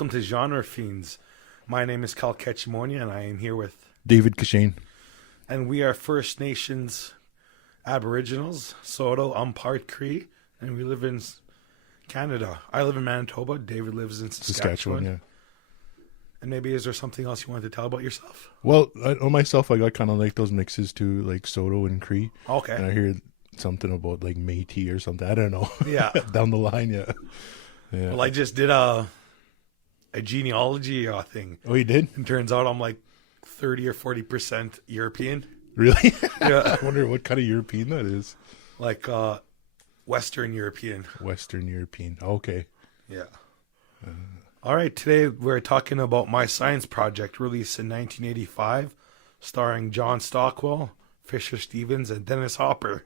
welcome to Genre Fiends. My name is Cal Ketchimonia, and I am here with, David Kashane. and we are First Nations Aboriginals. Soto, I'm part Cree, and we live in Canada. I live in Manitoba. David lives in Saskatchewan. Yeah. And maybe is there something else you wanted to tell about yourself? Well, on myself, I got kind of like those mixes too, like Soto and Cree. Okay. And I hear something about like Métis or something. I don't know. Yeah. Down the line, yeah. Yeah. Well, I just did a genealogy thing. Oh, you did? And turns out I'm like 30 or 40% European. Really? Yeah. I wonder what kind of European that is. Like Western European. Western European. Okay. Yeah. All right. Today we're talking about My Science Project, released in 1985, starring John Stockwell, Fisher Stevens, and Dennis Hopper.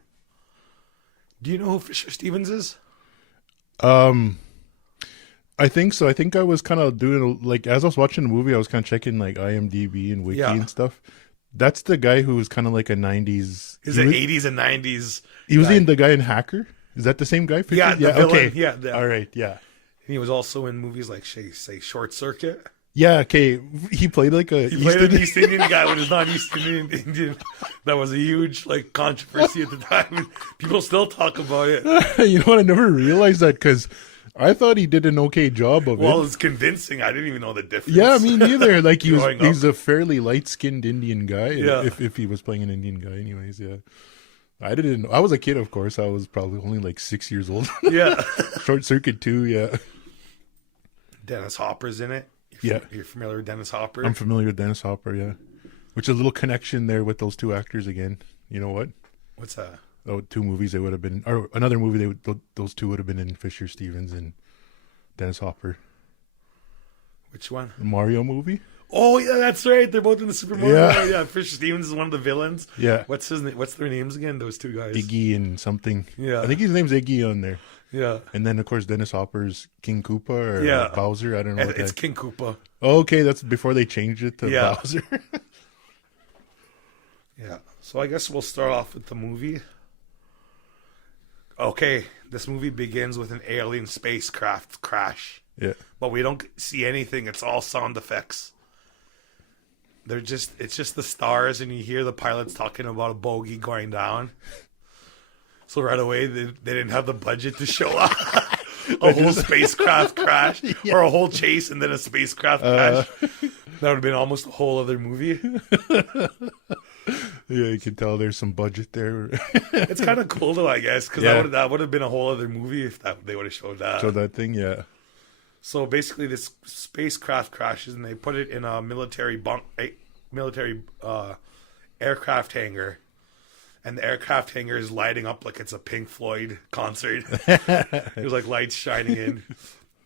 Do you know who Fisher Stevens is? I think so. I think I was kind of doing, like, as I was watching the movie, I was kind of checking, like, IMDb and Wiki and stuff. That's the guy who was kind of like a 90s. He's an 80s and 90s. He was the guy in Hacker? Is that the same guy? Yeah, the villain. Okay. Yeah. All right, yeah. He was also in movies like, say, Short Circuit. Yeah, okay. He played like a He played an East Indian guy when he's not East Indian. That was a huge controversy at the time. People still talk about it. You know what? I never realized that because I thought he did an okay job of it. Well, it's convincing. I didn't even know the difference. Yeah, me neither. Like he's up. a fairly light-skinned Indian guy. Yeah. If he was playing an Indian guy, anyways. Yeah. I didn't know. I was a kid, of course. I was probably only like 6 years old. Yeah. Short Circuit 2, yeah. Dennis Hopper's in it. Yeah. You're familiar with Dennis Hopper? I'm familiar with Dennis Hopper, yeah. Which is a little connection there with those two actors again. You know what? What's that? Oh, two movies they would have been, or another movie those two would have been in, Fisher Stevens and Dennis Hopper. Which one? The Mario movie? Oh yeah, that's right. They're both in the Super Mario. Yeah. Yeah. Fisher Stevens is one of the villains. Yeah. What's their names again? Those two guys. Iggy and something. Yeah. I think his name's Iggy on there. Yeah. And then, of course, Dennis Hopper's King Koopa or Bowser. I don't know what it's King Koopa. Oh, okay, that's before they changed it to Bowser. Yeah. So I guess we'll start off with the movie. Okay, this movie begins with an alien spacecraft crash. Yeah. But we don't see anything. It's all sound effects. It's just the stars, and you hear the pilots talking about a bogey going down. So right away, they didn't have the budget to show up a whole spacecraft crash or a whole chase and then a spacecraft crash. That would have been almost a whole other movie. Yeah, you can tell there's some budget there. It's kind of cool though, I guess, because that would have been a whole other movie if they would have showed that. So that thing, yeah. So basically, this spacecraft crashes, and they put it in a military aircraft hangar. And the aircraft hangar is lighting up like it's a Pink Floyd concert. There's like lights shining in.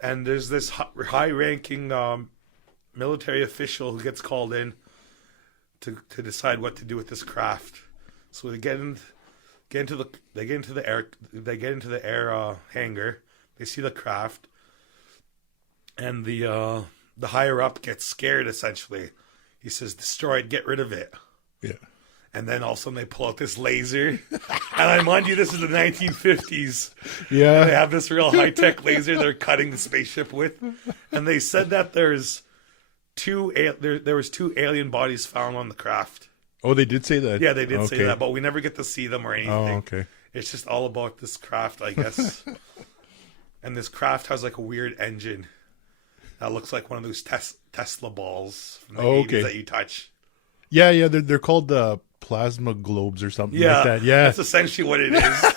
And there's this high-ranking military official who gets called in to decide what to do with this craft. So they get into the air hangar. They see the craft, and the higher up gets scared. Essentially, he says, "Destroy it, get rid of it." Yeah. And then all of a sudden they pull out this laser. And I mind you, this is the 1950s. Yeah. And they have this real high-tech laser they're cutting the spaceship with. And they said that there was two alien bodies found on the craft. Oh, they did say that? Yeah, they did say that, but we never get to see them or anything. Oh, okay. It's just all about this craft, I guess. And this craft has like a weird engine that looks like one of those Tesla balls from the 80s that you touch. Yeah, they're called plasma globes or something like that. Yeah, that's essentially what it is.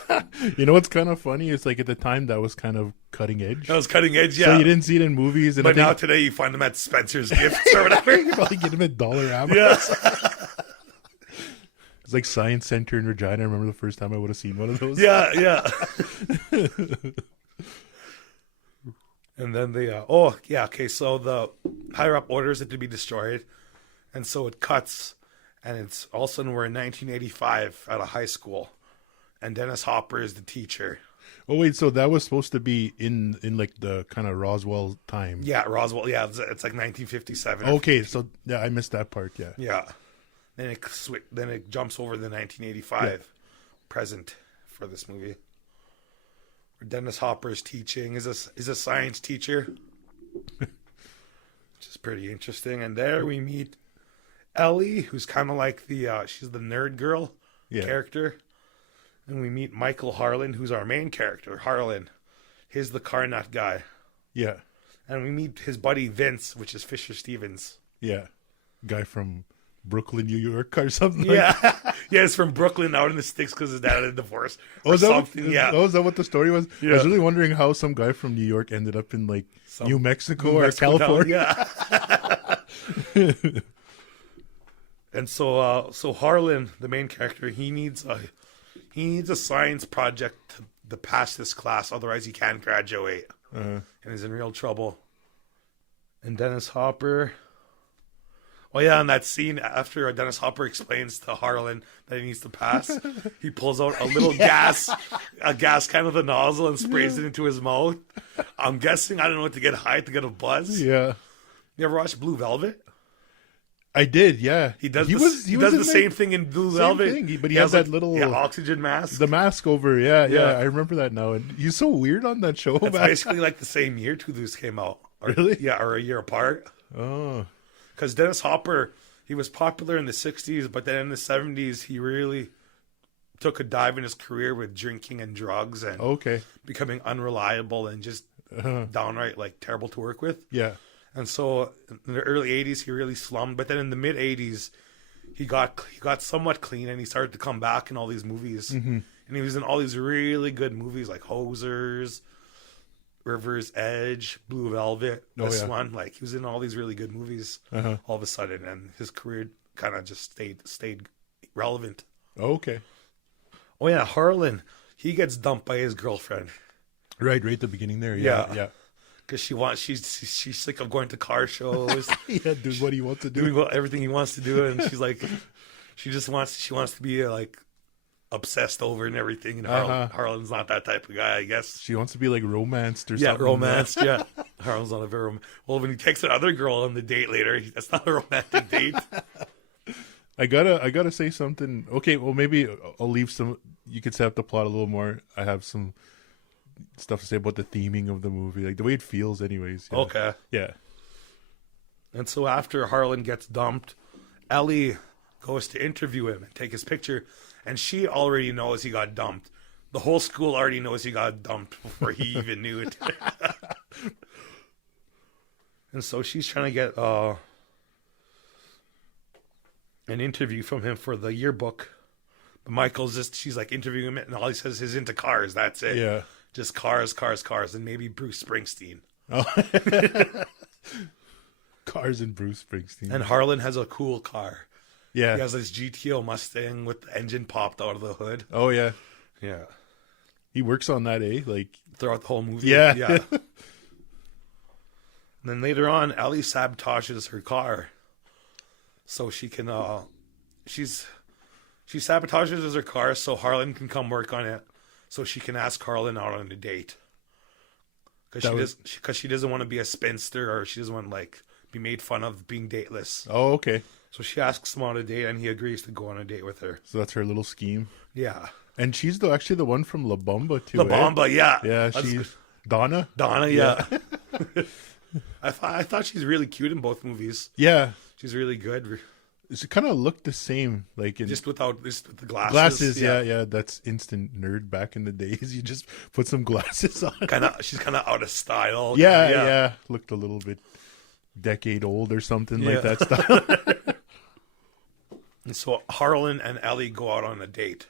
You know what's kind of funny? It's like at the time that was kind of cutting edge. That was cutting edge, yeah. So you didn't see it in movies. But now today you find them at Spencer's Gifts or whatever. You probably get them at Dollarama. Yeah. It's like Science Center in Regina. I remember the first time I would have seen one of those. Yeah. And then so the higher up orders it to be destroyed. And so it cuts, and it's all of a sudden we're in 1985 at a high school, and Dennis Hopper is the teacher. Oh wait, so that was supposed to be in like the kind of Roswell time? Yeah, Roswell. Yeah, it's like 1957. Okay, so yeah, I missed that part. Yeah. Yeah. Then it jumps over the 1985 present for this movie. Where Dennis Hopper is teaching. Is a science teacher. which is pretty interesting. And there we meet Ellie, who's kind of like she's the nerd girl character. And we meet Michael Harlan, who's our main character. Harlan, he's the car nut guy. Yeah. And we meet his buddy Vince, which is Fisher Stevens. Yeah. Guy from Brooklyn, New York or something Yeah. Yeah, it's from Brooklyn out in the sticks because his dad had a divorce. Or is that something. is that what the story was? Yeah. I was really wondering how some guy from New York ended up in like New Mexico or Mexico California. Yeah. And so Harlan, the main character, he needs a science project to pass this class, otherwise he can't graduate. And he's in real trouble. And Dennis Hopper. Oh yeah, in that scene after Dennis Hopper explains to Harlan that he needs to pass, he pulls out a little gas can with a nozzle and sprays it into his mouth. I'm guessing, I don't know, to get high, to get a buzz. Yeah. You ever watch Blue Velvet? I did, yeah. He does the same thing in Blue Velvet. But he has that little oxygen mask. The mask over, yeah. I remember that now. And he's so weird on that show. It's basically like the same year two of those came out. Really? Yeah, or a year apart. Oh. Because Dennis Hopper, he was popular in the 60s, but then in the 70s, he really took a dive in his career with drinking and drugs and becoming unreliable and just downright like terrible to work with. Yeah. And so in the early 80s, he really slummed. But then in the mid 80s, he got somewhat clean and he started to come back in all these movies. Mm-hmm. And he was in all these really good movies like Hosers, River's Edge, Blue Velvet, this one. Like, he was in all these really good movies all of a sudden. And his career kind of just stayed relevant. Okay. Oh, yeah. Harlan, he gets dumped by his girlfriend. Right at the beginning there. Yeah. Because she's sick of going to car shows. Doing what he wants to do. Doing everything he wants to do. And she's like, she wants to be like obsessed over and everything. And Harlan's not that type of guy, I guess. She wants to be like romanced or something. Yeah, romanced, yeah. Harlan's not a very well, when he takes another girl on the date later, that's not a romantic date. I gotta say something. Okay, well, maybe I'll leave some. You could set up the plot a little more. I have some stuff to say about the theming of the movie, like the way it feels anyways. Yeah. Okay. Yeah. And so after Harlan gets dumped, Ellie goes to interview him and take his picture, and she already knows he got dumped. The whole school already knows he got dumped before he even knew it. And so she's trying to get an interview from him for the yearbook. But she's like interviewing him, and all he says is into cars. That's it. Yeah. Just cars, and maybe Bruce Springsteen. Oh. Cars and Bruce Springsteen. And Harlan has a cool car. Yeah. He has this GTO Mustang with the engine popped out of the hood. Oh, yeah. Yeah. He works on that, Like throughout the whole movie. Yeah. Yeah. And then later on, Ellie sabotages her car. So she can, she sabotages her car so Harlan can come work on it. So she can ask Harlan out on a date. Because she doesn't want to be a spinster, or she doesn't want to like be made fun of being dateless. Oh, okay. So she asks him on a date, and he agrees to go on a date with her. So that's her little scheme. Yeah. And she's actually the one from La Bamba too. La Bamba, yeah. Yeah, she's Donna. Donna, yeah. I thought she's really cute in both movies. Yeah. She's really good. It kind of looked the same, like just with the glasses. Glasses, yeah. That's instant nerd back in the days. You just put some glasses on. She's kind of out of style. Yeah. Looked a little bit decade old or something like that style. And so Harlan and Ellie go out on a date,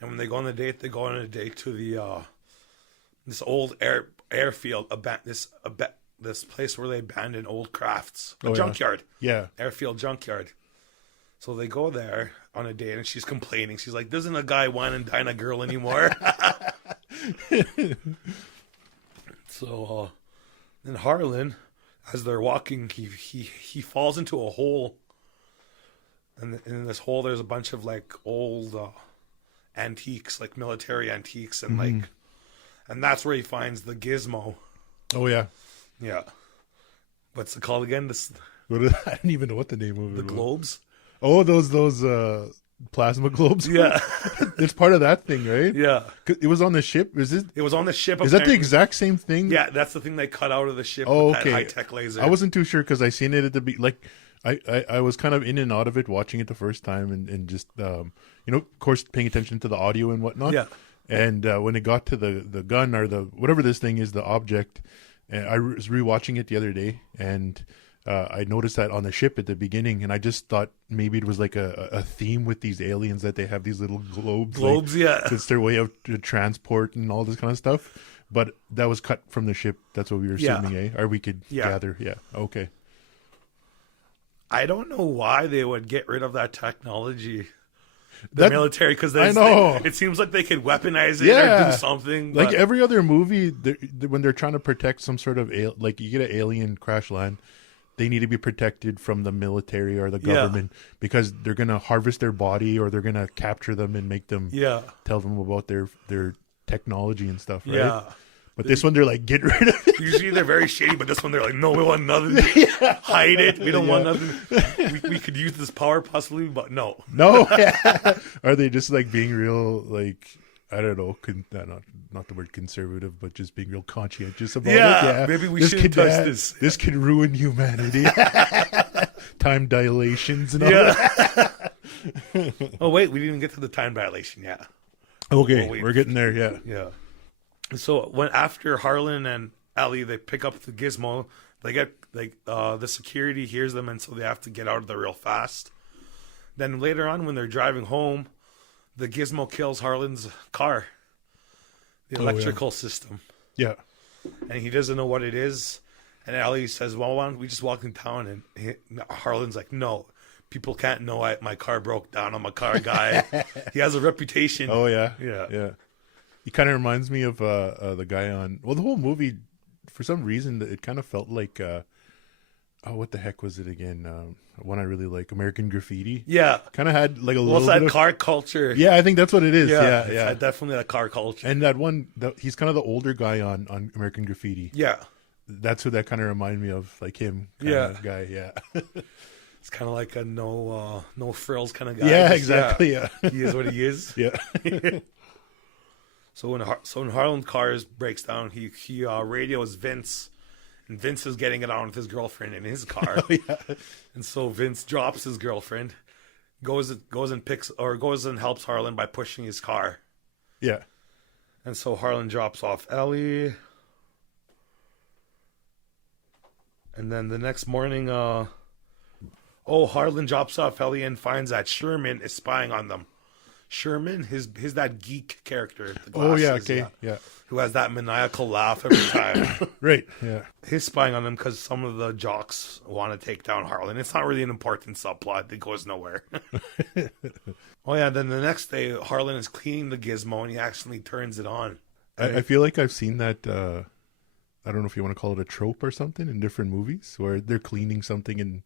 and when they go on the date, they go on a date to the this old airfield, this place where they abandon old crafts, junkyard. Yeah, airfield junkyard. So they go there on a date, and she's complaining. She's like, "Doesn't a guy wine and dine a girl anymore?" So then Harlan, as they're walking, he falls into a hole, and in this hole there's a bunch of like old antiques, like military antiques, and like, and that's where he finds the gizmo. Oh yeah. What's it called again? I don't even know what the name of it was. The globes. Oh, those plasma globes. Yeah. It's part of that thing, right? Yeah. 'Cause it was on the ship. It was on the ship. Is that the apparently. exact same thing? Yeah, that's the thing they cut out of the ship Oh, with okay. that high-tech laser. I wasn't too sure because I seen it at the like. I was kind of in and out of it watching it the first time and just of course paying attention to the audio and whatnot. Yeah. And when it got to the gun or the whatever this thing is, the object, and I was rewatching it the other day, and I noticed that on the ship at the beginning, and I just thought maybe it was like a theme with these aliens that they have these little globes. Globes, yeah. It's their way of transport and all this kind of stuff. But that was cut from the ship. That's what we were assuming, eh? Or we could gather. Yeah. Okay. I don't know why they would get rid of that technology. The military, because I know. it seems like they could weaponize it Yeah. or do something. Like but- every other movie, when they're trying to protect some sort of like you get an alien crash land, they need to be protected from the military or the government because they're gonna harvest their body or they're gonna capture them and make them tell them about their technology and stuff, right? Yeah. But this one, they're like, get rid of it. Usually they're very shady, but this one they're like, no, we want nothing. Hide it. We don't want nothing. We could use this power possibly, but no. No. Are they just like being real, like, I don't know, not the word conservative, but just being real conscientious about it? Yeah, maybe we shouldn't touch this. This could ruin humanity. Time dilations and all that. Oh, wait, we didn't even get to the time dilation yet. Okay, Oh, wait. we're getting there, yeah. Yeah. So after Harlan and Ellie, they pick up the gizmo. They get the security hears them, and so they have to get out of there real fast. Then later on, when they're driving home, the gizmo kills Harlan's car, the electrical system, Yeah. and he doesn't know what it is. And Ellie says, "Well, why don't we just walk in town?" And Harlan's like, "No, people can't know my car broke down. I'm a car guy. He has a reputation." Oh, yeah. Yeah. Yeah. He kind of reminds me of the guy on... Well, the whole movie, for some reason, it kind of felt like... what the heck was it again? One I really like, American Graffiti. Yeah. Kind of had like a Well, little it's bit that of... car culture. Yeah, I think that's what it is. Yeah, It's definitely that car culture. And that one, he's kind of the older guy on American Graffiti. Yeah. That's who that kind of reminded me of, like him kind of guy. Yeah. It's kind of like a no frills kind of guy. Yeah, Just, exactly. Yeah. He is what he is. Yeah. So when Harlan's car breaks down, he radios Vince, and Vince is getting it on with his girlfriend in his car. Oh, yeah. And so Vince drops his girlfriend, goes and helps Harlan by pushing his car. Yeah. And so Harlan drops off Ellie. And then the next morning, Harlan drops off Ellie and finds that Sherman is spying on them. Sherman, his that geek character. The Oh, yeah. glasses, Okay. Yeah. who has that maniacal laugh every time. Right. Yeah. He's spying on them because some of the jocks want to take down Harlan. It's not really an important subplot. It goes nowhere. Oh, yeah. Then the next day, Harlan is cleaning the gizmo and he accidentally turns it on. I feel like I've seen that. I don't know if you want to call it a trope or something in different movies where they're cleaning something and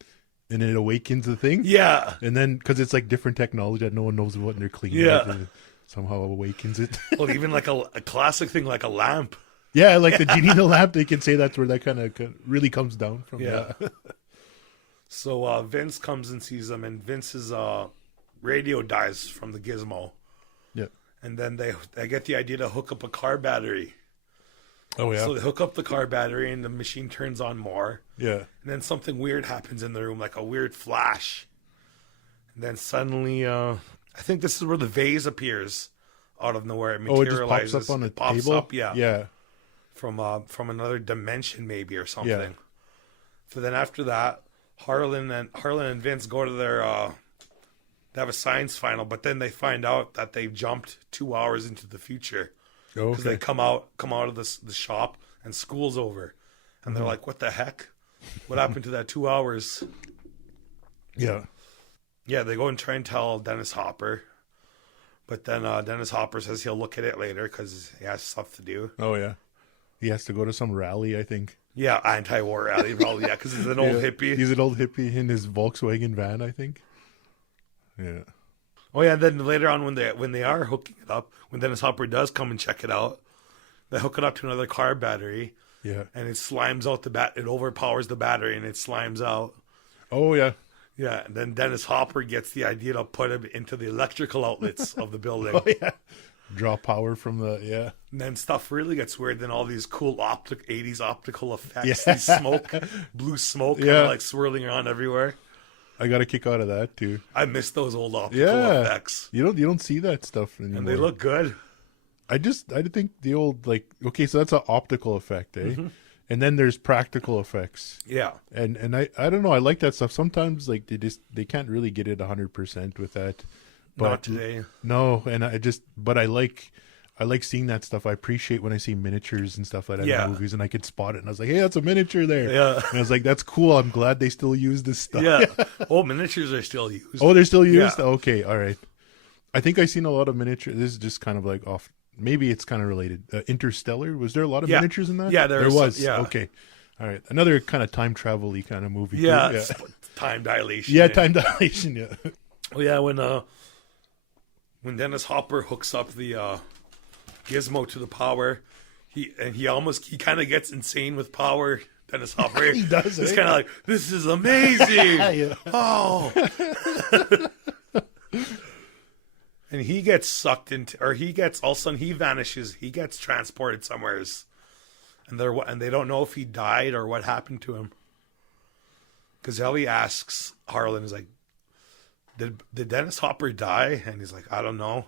it awakens the thing. Yeah. And then, because it's like different technology that no one knows what they're cleaning. Yeah. It somehow awakens it. Well, even like a classic thing like a lamp. Yeah, like the genie in the lamp, they can say that's where that kind of really comes down from. Yeah. So Vince comes and sees them, and Vince's radio dies from the gizmo. Yeah. And then they get the idea to hook up a car battery. Oh, yeah. So they hook up the car battery, and the machine turns on more. Yeah. And then something weird happens in the room, like a weird flash. And then suddenly, I think this is where the vase appears out of nowhere. It Oh, it just materializes. pops up on a Pops table? up, yeah. Yeah. From another dimension, maybe, or something. Yeah. So then after that, Harlan and Vince go to their they have a science final, but then they find out that they've jumped 2 hours into the future. Oh, Because okay. they come out of the shop and school's over, and they're like, "What the heck? What happened to that 2 hours?" Yeah. Yeah, they go and try and tell Dennis Hopper, but then Dennis Hopper says he'll look at it later because he has stuff to do. Oh, yeah. He has to go to some rally, I think. Yeah, anti-war rally, probably. Yeah, because he's an old hippie. He's an old hippie in his Volkswagen van, I think. Yeah. Oh yeah, and then later on when they are hooking it up, when Dennis Hopper does come and check it out, they hook it up to another car battery, Yeah. and it slimes out it overpowers the battery and it slimes out. Oh, yeah. Yeah, and then Dennis Hopper gets the idea to put him into the electrical outlets of the building. Oh yeah, draw power from the yeah. And then stuff really gets weird. Then all these cool 80s optical effects, Yeah. these smoke, blue smoke, kind Yeah. of like swirling around everywhere. I got a kick out of that too. I miss those old optical Yeah, effects, you don't see that stuff anymore. and they look good. I think the old like okay, so that's an optical effect, eh? And then there's practical effects. Yeah, And I don't know, I like that stuff. Sometimes like they can't really get it 100% with that. But not today. no, and but I like seeing that stuff. I appreciate when I see miniatures and stuff like that Yeah. in movies, and I could spot it, and I was like, hey, that's a miniature there. Yeah. And I was like, that's cool. I'm glad they still use this stuff. Yeah. Oh, miniatures are still used. Oh, they're still used? Yeah. Okay, all right. I think I've seen a lot of miniature. This is just kind of like off. Maybe it's kind of related. Interstellar, was there a lot of Yeah. miniatures in that? Yeah, there was some, yeah. Okay. All right. Another kind of time travel-y kind of movie. too. Yeah, Yeah. it's time dilation. Yeah, time dilation, yeah. Oh yeah, when Dennis Hopper hooks up the gizmo to the power, he kind of gets insane with power. Dennis Hopper, He does, It's eh? kind of like, this is amazing. Yeah. Oh, and he gets sucked into, or all of a sudden he vanishes. He gets transported somewheres, and they don't know if he died or what happened to him. Because Ellie asks Harlan, is like, did Dennis Hopper die? And he's like, I don't know,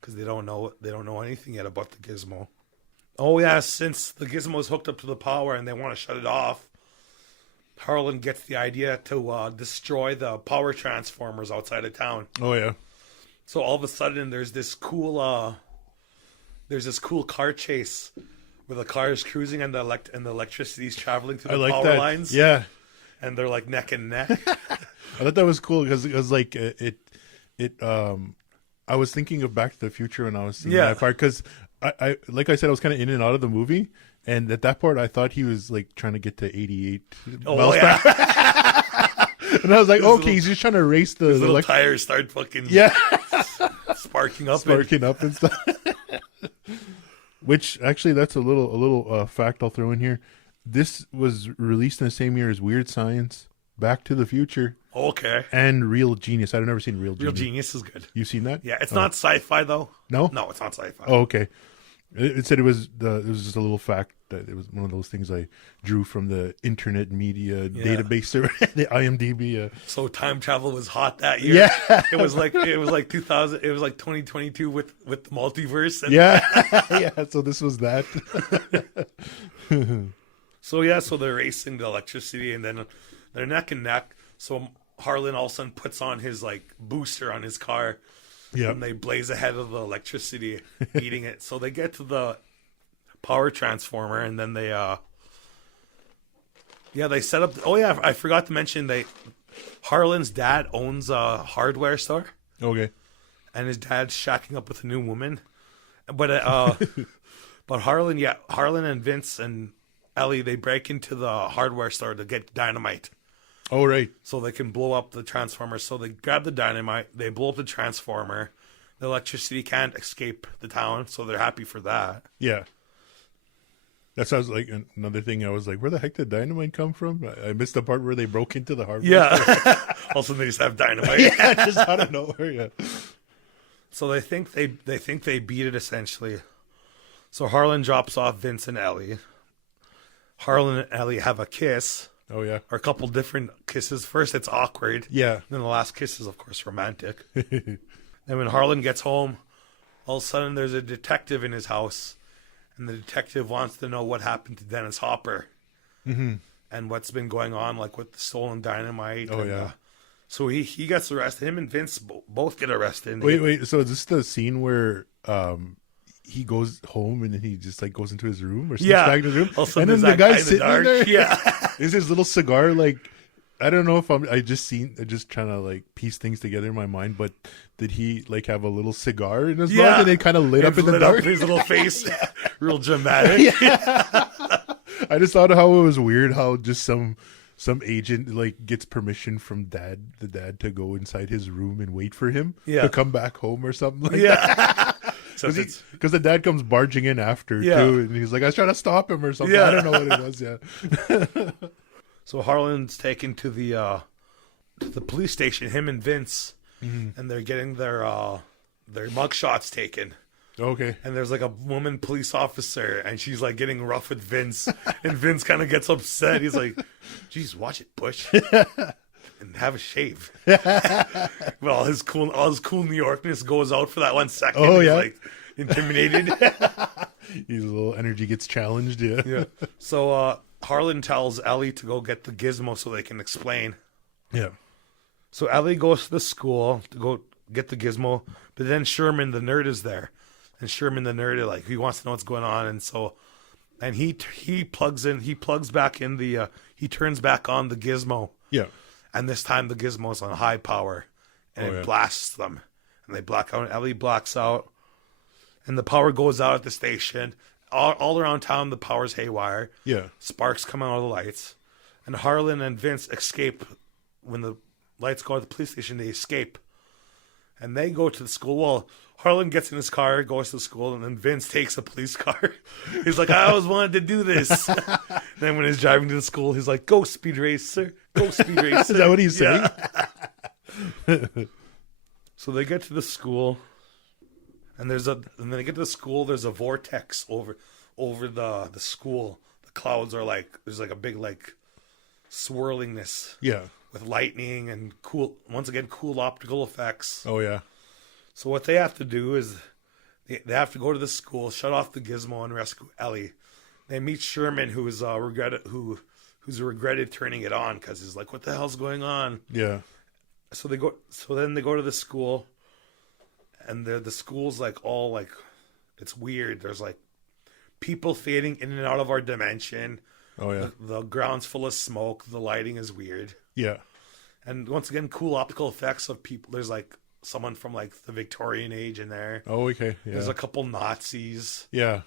because they don't know anything yet about the gizmo. Oh yeah, since the gizmo is hooked up to the power and they want to shut it off, Harlan gets the idea to destroy the power transformers outside of town. Oh, yeah. So all of a sudden, there's this cool car chase where the car is cruising and the electricity is traveling through I the like power that. lines. Yeah. And they're like neck and neck. I thought that was cool because it was like I was thinking of Back to the Future when I was seeing Yeah. that part because I like I said I was kind of in and out of the movie, and at that part I thought he was like trying to get to 88 Oh miles yeah, per hour. And I was like, okay, he's just trying to race the little tires start fucking sparking up. and stuff. Which actually, that's a little fact I'll throw in here. This was released in the same year as Weird Science, Back to the Future, Okay, and Real Genius. I've never seen Real Real Genius. Genius is good. You've seen that? Yeah, it's not sci-fi though. No? No, it's not sci-fi. Oh, okay. It said it was just a little fact that it was one of those things I drew from the Internet Media database server, the IMDb. So time travel was hot that year. Yeah. it was like 2000. It was like 2022 with the multiverse. And Yeah, yeah. So this was that. So they're racing the electricity, and then they're neck and neck. So Harlan all of a sudden puts on his like booster on his car. Yeah. And they blaze ahead of the electricity, eating it. So they get to the power transformer, and then they set up. Oh yeah, I forgot to mention Harlan's dad owns a hardware store, Okay. and his dad's shacking up with a new woman. But but Harlan and Vince and Ellie, they break into the hardware store to get dynamite. Oh, right. So they can blow up the transformer. So they grab the dynamite, they blow up the transformer. The electricity can't escape the town, so they're happy for that. Yeah. That sounds like another thing. I was like, where the heck did dynamite come from? I missed the part where they broke into the hardware. Yeah. Also, they just have dynamite. Yeah, just out of nowhere. Yeah. So they think they beat it essentially. So Harlan drops off Vince and Ellie. Harlan and Ellie have a kiss. Oh, yeah. Or a couple different kisses. First, it's awkward. Yeah. Then the last kiss is, of course, romantic. And when Harlan gets home, all of a sudden there's a detective in his house, and the detective wants to know what happened to Dennis Hopper and what's been going on, like with the stolen dynamite. Oh, and, yeah. So he gets arrested. Him and Vince both get arrested. Wait. So is this the scene where he goes home and then he just like goes into his room or sneaks back to his room? All of a sudden And then the there's that guy guy's in the sitting dark. there. Yeah. Is his little cigar like? I don't know if I'm just trying to like piece things together in my mind, but did he like have a little cigar in his mouth and it kind of lit up in the dark? His little face, real dramatic. I just thought of how it was weird how just some agent like gets permission from the dad to go inside his room and wait for him to come back home or something like that. So Because the dad comes barging in after too, and he's like, "I was trying to stop him" or something. Yeah. I don't know what it was. Yeah. So Harlan's taken to the to the police station, him and Vince, and they're getting their mug shots taken. Okay. And there's like a woman police officer, and she's like getting rough with Vince, and Vince kind of gets upset. He's like, "Geez, watch it, Bush, and have a shave." But all his cool New Yorkness goes out for that 1 second. Oh, He's yeah. like intimidated. His little energy gets challenged. Yeah. Yeah. So Harlan tells Ellie to go get the gizmo so they can explain. Yeah. So Ellie goes to the school to go get the gizmo, but then Sherman the nerd is there. And Sherman the nerd, like, he wants to know what's going on, and he turns back on the gizmo, Yeah. and this time the gizmo's on high power, and it blasts them, and they black out. And Ellie blacks out, and the power goes out at the station. All around town, the power's haywire. Yeah. Sparks come out of the lights, and Harlan and Vince escape when the lights go at the police station. They escape, and they go to the school. Well, Harlan gets in his car, goes to school, and then Vince takes a police car. He's like, "I always wanted to do this." Then when he's driving to the school, he's like, "Go speed racer, go speed racer." Is that what he's saying? Yeah. So they get to the school, and there's a vortex over the school. The clouds are like, there's like a big like swirlingness Yeah. with lightning and cool optical effects. Oh yeah. So what they have to do is they have to go to the school, shut off the gizmo, and rescue Ellie. They meet Sherman, who's regretted turning it on because he's like, "What the hell's going on?" Yeah. So then they go to the school, and the school's like all like, it's weird. There's like people fading in and out of our dimension. Oh yeah. The ground's full of smoke. The lighting is weird, Yeah. and once again, cool optical effects of people. There's like someone from like the Victorian age in there. Oh okay. Yeah. There's a couple Nazis. Yeah.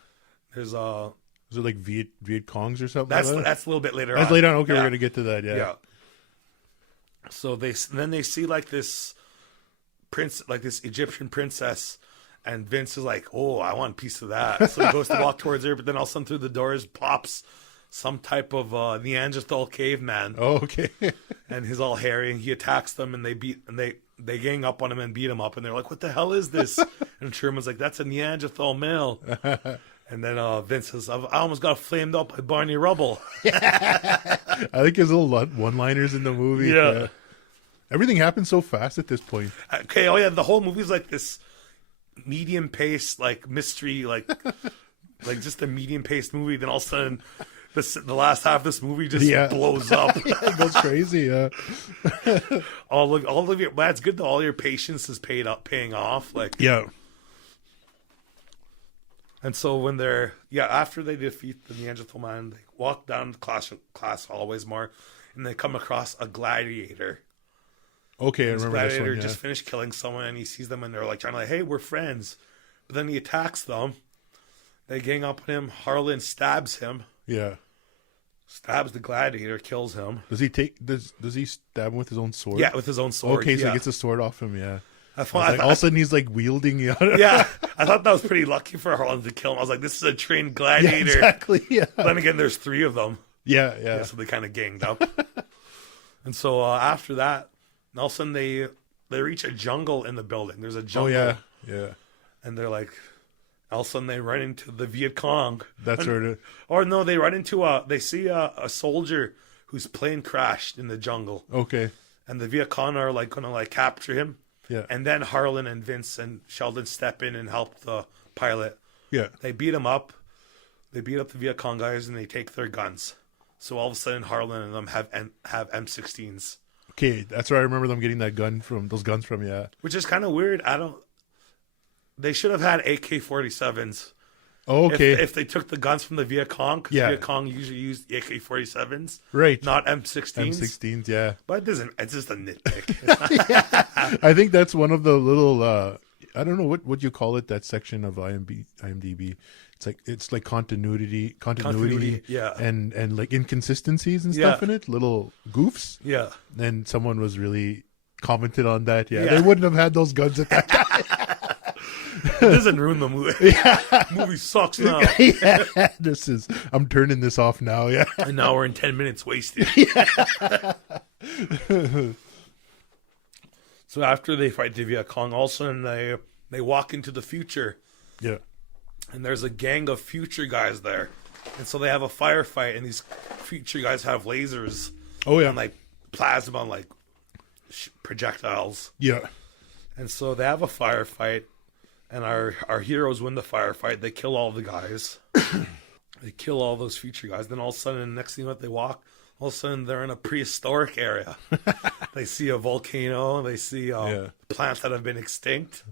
Is it like Viet Congs or something? that's like that? that's a little bit later. That's on. later on. Okay, Yeah. we're gonna get to that. Yeah. Yeah. So they see like this like this Egyptian princess, and Vince is like, "Oh, I want a piece of that." So he goes to walk towards her, but then all of a sudden through the doors pops some type of Neanderthal caveman, Oh okay. and he's all hairy, and he attacks them, and they gang up on him and beat him up, and they're like, "What the hell is this?" And Sherman's like, "That's a Neanderthal male." And then Vince says, "I almost got flamed up by Barney Rubble." I think his little one-liners in the movie. Yeah. Everything happens so fast at this point. Okay, oh yeah, the whole movie's like this medium paced, like mystery, like just a medium paced movie. Then all of a sudden, the last half of this movie just blows up. It goes crazy. Yeah. all of your, that's good though. All your patience is paying off. Like Yeah. And so when after they defeat the Neanderthal man, they walk down the class hallways more, and they come across a gladiator. Okay, I This remember this gladiator one. Yeah. just finished killing someone, and he sees them, and they're like trying to like, "Hey, we're friends," but then he attacks them. They gang up on him. Harlan stabs him, Yeah. stabs the gladiator, kills him. Does he stab him with his own sword? Yeah, with his own sword. Okay, so yeah. he gets the sword off him. Yeah. I I thought, was like, all of a sudden he's like wielding. yeah, I thought that was pretty lucky for Harlan to kill him. I was like, this is a trained Yeah, gladiator. exactly. Yeah. But then again, there's 3 of them. Yeah. So they kind of ganged up. And so after that, all of a sudden they reach a jungle in the building. There's a jungle. Oh yeah. And they're like, all of a sudden they run into the Viet Cong. That's sort of. Or no, they run into they see a soldier whose plane crashed in the jungle. Okay. And the Viet Cong are like going to like capture him. Yeah. And then Harlan and Vince and Sheldon step in and help the pilot. Yeah. They beat him up. They beat up the Viet Cong guys, and they take their guns. So all of a sudden, Harlan and them have M16s. Okay, that's where I remember them getting those guns from. Yeah. Which is kind of weird. They should have had AK-47s. Oh, okay. If they took the guns from the Viet Cong, because Yeah. Viet Cong usually used AK-47s, Right. not M16s. M16s. Yeah. But it's just a nitpick. I think that's one of the little. I don't know what you call it. That section of IMDb. It's like continuity, yeah. and like inconsistencies and stuff in it, little goofs. Yeah. And someone was really commented on that. Yeah, Yeah. they wouldn't have had those guns at that time. It doesn't ruin the movie. Movie sucks now. Yeah, I'm turning this off now. Yeah. And now we're in 10 minutes wasted. So after they fight the Viet Cong, all of a sudden they walk into the future, Yeah. and there's a gang of future guys there, and so they have a firefight, and these future guys have lasers Oh yeah. and like plasma, like projectiles, Yeah. and so they have a firefight, and our heroes win the firefight. They kill all the guys. They kill all those future guys. Then all of a sudden, next thing that they walk, all of a sudden they're in a prehistoric area. They see a volcano. They see plants that have been extinct.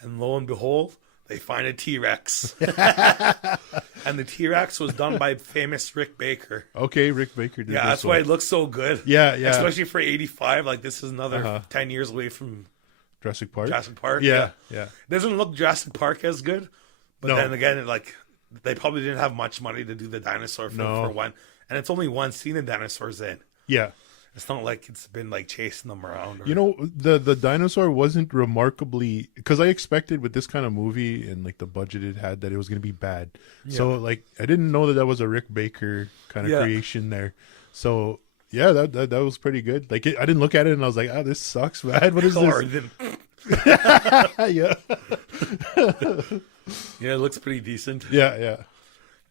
And lo and behold, they find a T-Rex. And the T-Rex was done by famous Rick Baker. Okay, Rick Baker did Yeah, this that's why it looks so good. Yeah, yeah. Especially for 85. Like, this is another 10 years away from Jurassic Park. Jurassic Park. Yeah. It doesn't look Jurassic Park as good. But No. then again, they probably didn't have much money to do the dinosaur film for one. And it's only one scene of dinosaurs in. Yeah. It's not like it's been like chasing them around. Or... You know, the dinosaur wasn't remarkably, because I expected with this kind of movie and like the budget it had that it was going to be bad. Yeah. So like I didn't know that was a Rick Baker kind of creation there. So yeah, that was pretty good. Like I didn't look at it and I was like, this sucks, man. What is this? Yeah. Yeah, it looks pretty decent. Yeah.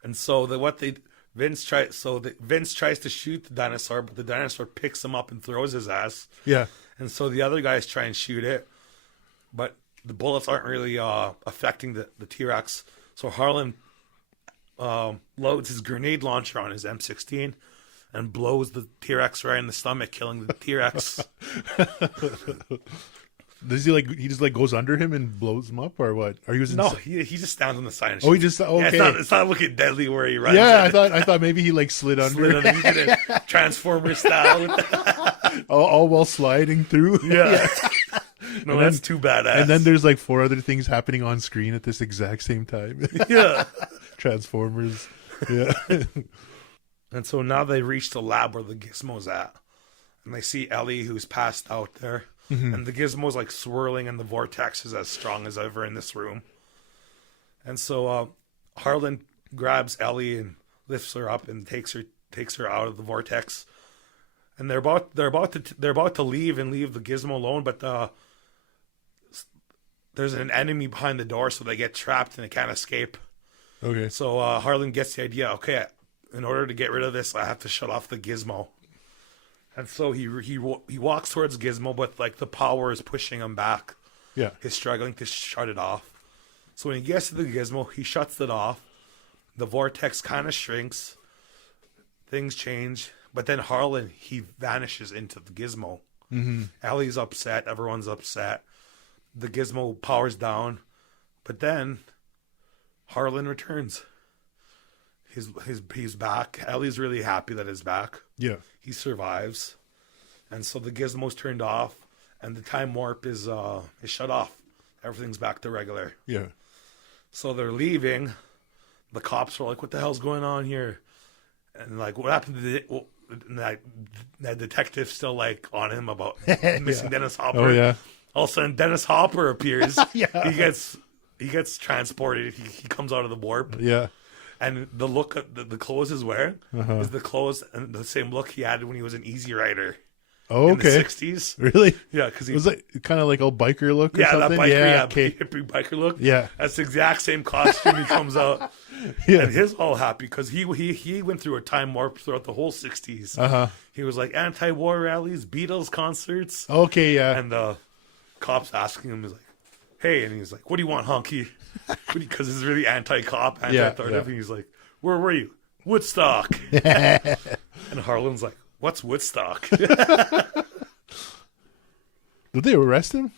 And so Vince tries to shoot the dinosaur, but the dinosaur picks him up and throws his ass. Yeah. And so the other guys try and shoot it, but the bullets aren't really affecting the T-Rex. So Harlan loads his grenade launcher on his M16 and blows the T-Rex right in the stomach, killing the T-Rex. Does he just like goes under him and blows him up or what? Are you No, he just stands on the side. And Oh, he shoots. just okay. Yeah, it's not looking deadly where he runs. Yeah, I thought maybe he like slid under, Slid underneath it, Transformer style. all while sliding through. Yeah. No, And that's then- too badass. And then there's like 4 other things happening on screen at this exact same time. yeah. Transformers. Yeah. And so now they reach the lab where the gizmo's at. And they see Ellie who's passed out there. Mm-hmm. And the gizmo's like swirling and the vortex is as strong as ever in this room. And so Harlan grabs Ellie and lifts her up and takes her out of the vortex. And they're about to leave the gizmo alone, but there's an enemy behind the door, so they get trapped and they can't escape. Okay. So Harlan gets the idea, okay, in order to get rid of this, I have to shut off the gizmo. And so he walks towards Gizmo, but like the power is pushing him back. Yeah. He's struggling to shut it off. So when he gets to the Gizmo, he shuts it off. The vortex kind of shrinks. Things change. But then Harlan, he vanishes into the Gizmo. Mm-hmm. Ellie's upset. Everyone's upset. The Gizmo powers down. But then Harlan returns. He's back. Ellie's really happy that he's back. Yeah. He survives, and so the gizmo's turned off, and the time warp is shut off. Everything's back to regular. Yeah. So they're leaving. The cops are like, "What the hell's going on here?" And like, what happened to that detective's still like on him about missing Dennis Hopper. Oh yeah. All of a sudden, Dennis Hopper appears. Yeah. He gets transported. He comes out of the warp. Yeah. And the look of the clothes he's wearing Uh-huh. is the clothes and the same look he had when he was an Easy Rider Oh, in the okay. 60s. Really? Yeah, because It he was like kind of like a biker look or that something. biker, yeah. yeah, Okay. hippie biker look. Yeah. That's the exact same costume he comes out. Yeah. And his all happy because he went through a time warp throughout the whole 60s. Uh-huh. He was like anti-war rallies, Beatles concerts. Okay. Yeah. And the cops asking him, he's like, hey, and he's like, what do you want, hunky? Because he's really anti-cop, anti-authoritative. yeah. And he's like, where were you? Woodstock. And Harlan's like, what's Woodstock? Did they arrest him?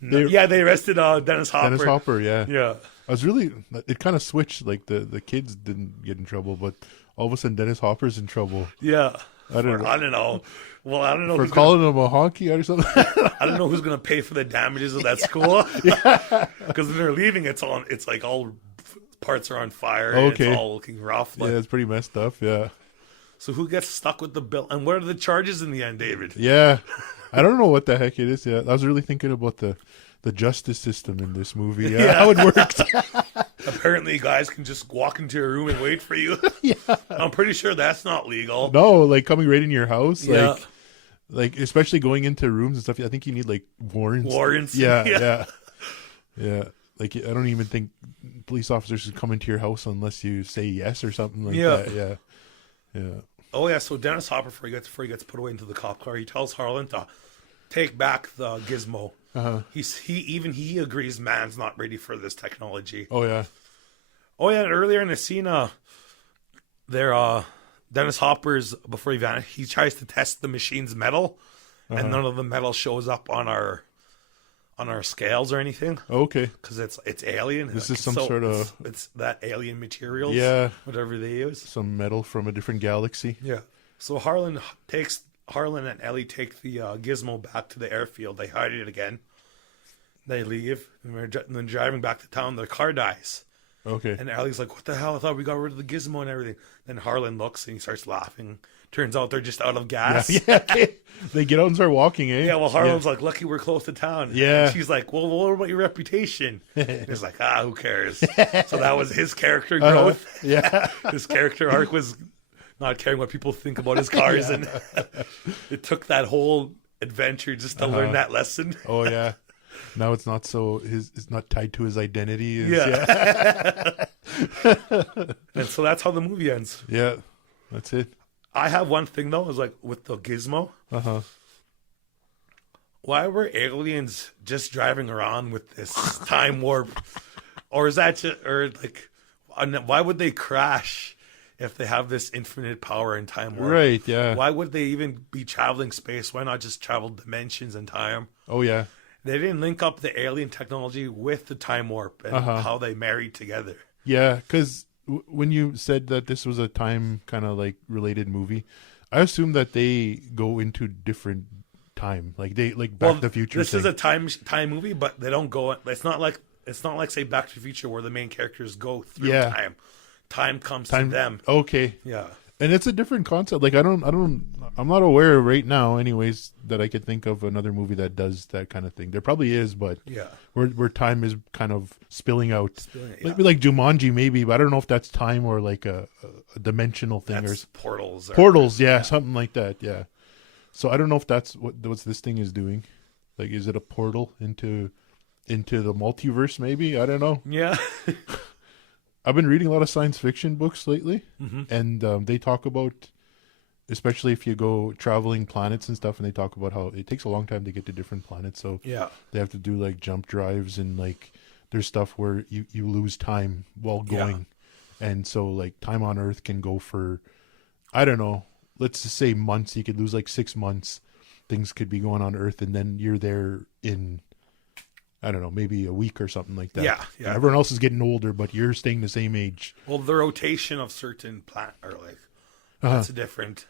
Yeah, they arrested Dennis Hopper. Dennis Hopper. Yeah. Yeah. I was really. It kind of switched. Like the kids didn't get in trouble, but all of a sudden Dennis Hopper's in trouble. Yeah. I don't know. I don't know. Well, I don't know. For who's calling him a honky or something. I don't know who's gonna pay for the damages of that school. Because when they're leaving, it's like all parts are on fire. And Okay. it's all looking rough. Like, Yeah, it's pretty messed up. Yeah. so who gets stuck with the bill? And what are the charges in the end, David? Yeah. I don't know what the heck it is. Yeah. I was really thinking about the justice system in this movie. Yeah. How it worked. Apparently, guys can just walk into a room and wait for you. Yeah. I'm pretty sure that's not legal. No, like coming right in your house. Yeah. Like Like especially going into rooms and stuff. I think you need like warrants. Warrants. Yeah, Yeah. yeah, yeah. Like I don't even think police officers should come into your house unless you say yes or something like Yeah. that. Yeah, yeah. Oh yeah. So Dennis Hopper, before he gets put away into the cop car, he tells Harlan to take back the gizmo. He agrees man's not ready for this technology. Oh yeah. Oh yeah. And earlier in the scene, Dennis Hopper's before he vanished, he tries to test the machine's metal, and none of the metal shows up on our scales or anything. Okay. Because it's alien. This is some sort of it's that alien materials. Yeah. Whatever they use. Some metal from a different galaxy. Yeah. So Harlan and Ellie take the gizmo back to the airfield. They hide it again. They leave, and then driving back to town, their car dies. Okay. And Ellie's like, "What the hell? I thought we got rid of the gizmo and everything." Then Harlan looks and he starts laughing. Turns out they're just out of gas. Yeah. They get out and start walking, eh? Yeah, well, Harlan's like, "Lucky we're close to town." Yeah. And she's like, "Well, what about your reputation?" And he's like, "Who cares?" So that was his character growth. Yeah. His character arc was not caring what people think about his cars, and it took that whole adventure just to learn that lesson. Oh yeah. Now it's not so it's not tied to his identity. Yeah. And so that's how the movie ends. Yeah. That's it. I have one thing though, is like with the gizmo. Why were aliens just driving around with this time warp? Or is that just, or like, why would they crash if they have this infinite power and time warp? Right, yeah. Why would they even be traveling space? Why not just travel dimensions and time? Oh yeah. They didn't link up the alien technology with the time warp and how they married together. Yeah, because when you said that this was a time kind of like related movie, I assume that they go into different time, like they like Back to the Future. This is a time movie, but they don't go. It's not like say Back to the Future where the main characters go through time. Time comes to them. Okay. Yeah. And it's a different concept. Like I'm not aware right now, anyways, that I could think of another movie that does that kind of thing. There probably is, but where time is kind of spilling out, maybe like Jumanji, maybe, but I don't know if that's time or like a dimensional thing That's or portals. Portals, yeah, something like that, yeah. So I don't know if that's what this thing is doing. Like, is it a portal into the multiverse? Maybe, I don't know. Yeah. I've been reading a lot of science fiction books lately, and they talk about, especially if you go traveling planets and stuff, and they talk about how it takes a long time to get to different planets. So they have to do like jump drives, and like there's stuff where you lose time while going. And so like time on Earth can go for, I don't know, let's just say months. You could lose like 6 months. Things could be going on Earth, and then you're there in, I don't know, maybe a week or something like that. Yeah. And everyone else is getting older, but you're staying the same age. Well, the rotation of certain are like that's different.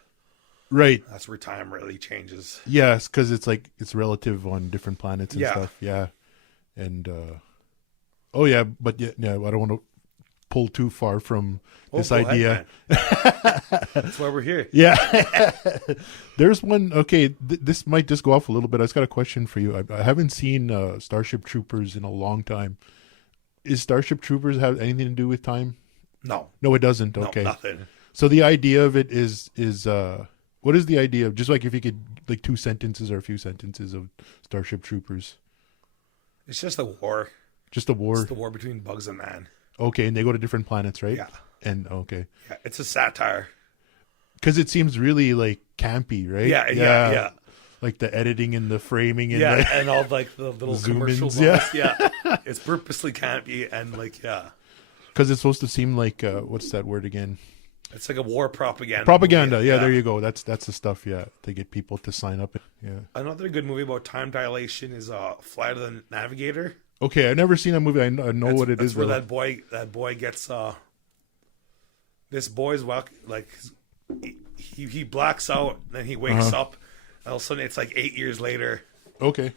Right. That's where time really changes. Yes, because it's like it's relative on different planets and stuff. Yeah. And but I don't want to pull too far from this idea. That's why we're here. Yeah. There's one. Okay, this might just go off a little bit. I just got a question for you. I haven't seen Starship Troopers in a long time. Is Starship Troopers have anything to do with time? No, it doesn't. Okay, no, nothing. So the idea of it is what is the idea of, just like if you could like 2 sentences or a few sentences of Starship Troopers? It's just a war. Just a war. It's the war between bugs and man. Okay, and they go to different planets, right? Yeah. And okay. Yeah, it's a satire. Because it seems really like campy, right? Yeah. Like the editing and the framing and and all like the little commercial zoom-ins, moments. Yeah. It's purposely campy and like because it's supposed to seem like what's that word again? It's like a war propaganda. Propaganda, yeah. There you go. That's the stuff. Yeah, to get people to sign up. Yeah. Another good movie about time dilation is Flight of the Navigator. Okay, I've never seen that movie. I know what it is. Where that boy gets this boy's like he blacks out, then he wakes up, and all of a sudden it's like 8 years later. Okay.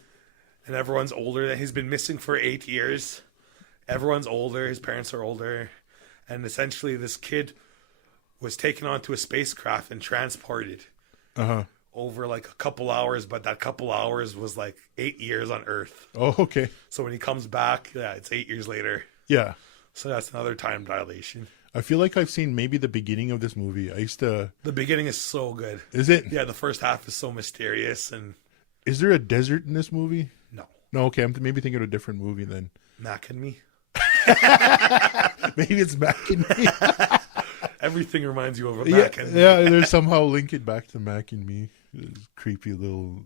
And everyone's older. And he's been missing for 8 years. Everyone's older. His parents are older, and essentially this kid was taken onto a spacecraft and transported over like a couple hours, but that couple hours was like 8 years on Earth. Oh, okay. So when he comes back, it's 8 years later. Yeah. So that's another time dilation. I feel like I've seen maybe the beginning of this movie. I used to. The beginning is so good. Is it? Yeah, the first half is so mysterious and Is there a desert in this movie? no. No, okay. I'm maybe thinking of a different movie then. Mac and Me. Maybe it's Mac and Me. Everything reminds you of a Yeah, Mac and Me. yeah. There's somehow link it back to Mac and Me. Those creepy little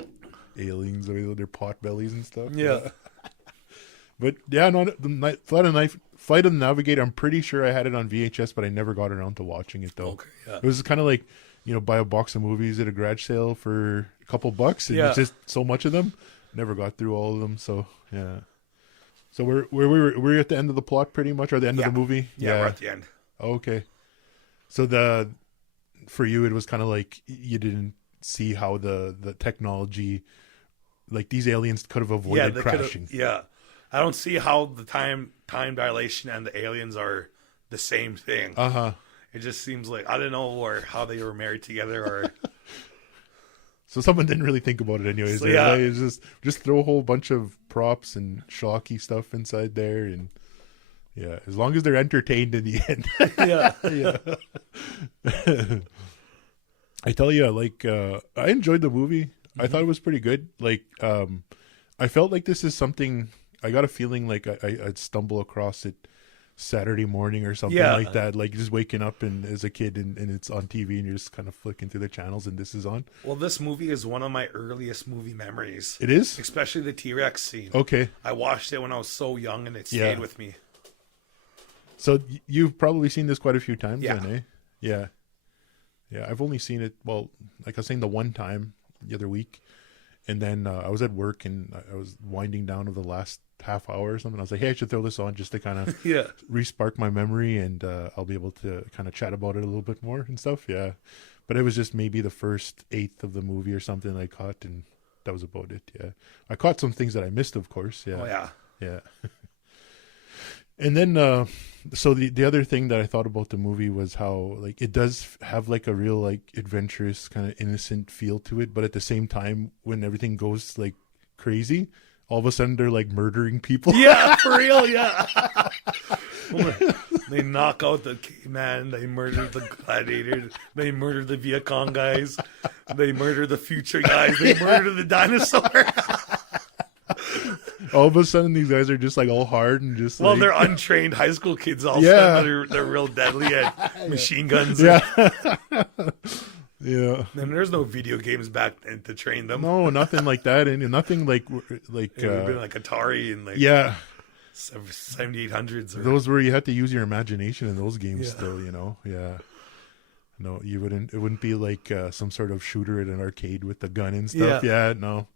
aliens with their pot bellies and stuff. Yeah. But yeah, no, the Flight of the Navigator. I'm pretty sure I had it on VHS, but I never got around to watching it though. Okay, yeah. It was kind of like, buy a box of movies at a garage sale for a couple bucks, and it's just so much of them. Never got through all of them, so yeah. So we're at the end of the plot pretty much, or the end of the movie. Yeah, we're at the end. Okay. So for you, it was kind of like you didn't see how the technology, like these aliens could have avoided crashing. Yeah. I don't see how the time dilation and the aliens are the same thing. It just seems like I don't know how they were married together or. So someone didn't really think about it anyways. So, yeah. It's just throw a whole bunch of props and shocky stuff inside there, and yeah, as long as they're entertained in the end. Yeah. I tell you, I enjoyed the movie. I thought it was pretty good. I felt like this is something. I got a feeling like I'd stumble across it Saturday morning or something like that. Like just waking up and as a kid and it's on TV and you're just kind of flicking through the channels and this is on. Well, this movie is one of my earliest movie memories. It is? Especially the T-Rex scene. Okay. I watched it when I was so young and it stayed with me. So you've probably seen this quite a few times Yeah. then, eh? Yeah. Yeah, I've only seen it, well, like I was saying, the one time the other week. And then I was at work and I was winding down of the last half hour or something. I was like, hey, I should throw this on just to kind of re-spark my memory and I'll be able to kind of chat about it a little bit more and stuff. Yeah. But it was just maybe the first eighth of the movie or something I caught and that was about it. Yeah. I caught some things that I missed, of course. Yeah. Oh, yeah. Yeah. And then, so the other thing that I thought about the movie was how like it does have like a real like adventurous kind of innocent feel to it, but at the same time, when everything goes like crazy, all of a sudden they're like murdering people. Yeah, for real. Yeah. They knock out the caveman. They murder the gladiator. They murder the Viet Cong guys. They murder the future guys. They murder the dinosaur. All of a sudden, these guys are just like all hard and just well, like... they're untrained high school kids. All of a sudden, they're real deadly at machine guns. Yeah, yeah. And there's no video games back then to train them. No, nothing like that, and nothing like it would have been like Atari and like 7800s. Or... Those where you had to use your imagination in those games. Still, yeah. No, you wouldn't. It wouldn't be like some sort of shooter at an arcade with the gun and stuff. Yeah, no.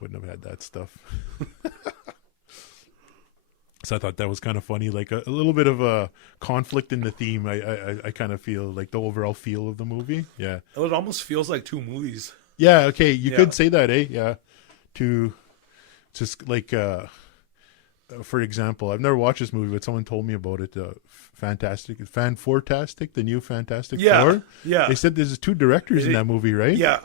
Wouldn't have had that stuff. So I thought that was kind of funny, like a little bit of a conflict in the theme. I kind of feel like the overall feel of the movie. Yeah, it almost feels like two movies. Yeah, okay, you could say that, eh? Yeah, to just like for example, I've never watched this movie, but someone told me about it. Fantastic, the new Fantastic Four. Yeah, they said there's two directors in that movie, right? Yeah.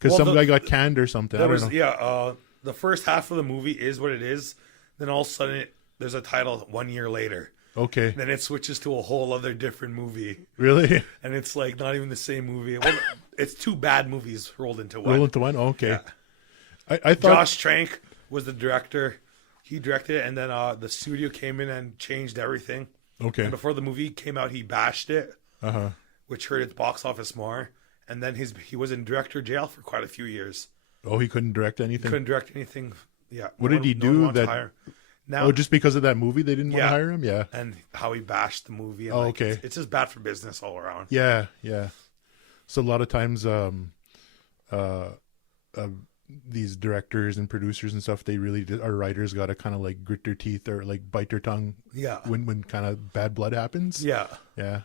Because some guy got canned or something. I don't know. Yeah, the first half of the movie is what it is. Then all of a sudden, there's a title 1 year later. Okay. Then it switches to a whole other different movie. Really? And it's like not even the same movie. Well, it's two bad movies rolled into one. Rolled into one? Oh, okay. Yeah. I thought Josh Trank was the director. He directed it, and then the studio came in and changed everything. Okay. And before the movie came out, he bashed it, which hurt its box office more. And then he was in director jail for quite a few years. Oh, he couldn't direct anything? He couldn't direct anything. Yeah. What did he do that? Now, just because of that movie, they didn't want to hire him? Yeah. And how he bashed the movie. And okay. It's just bad for business all around. Yeah, yeah. So a lot of times these directors and producers and stuff, our writers got to kind of like grit their teeth or like bite their tongue when kind of bad blood happens. Yeah. Yeah.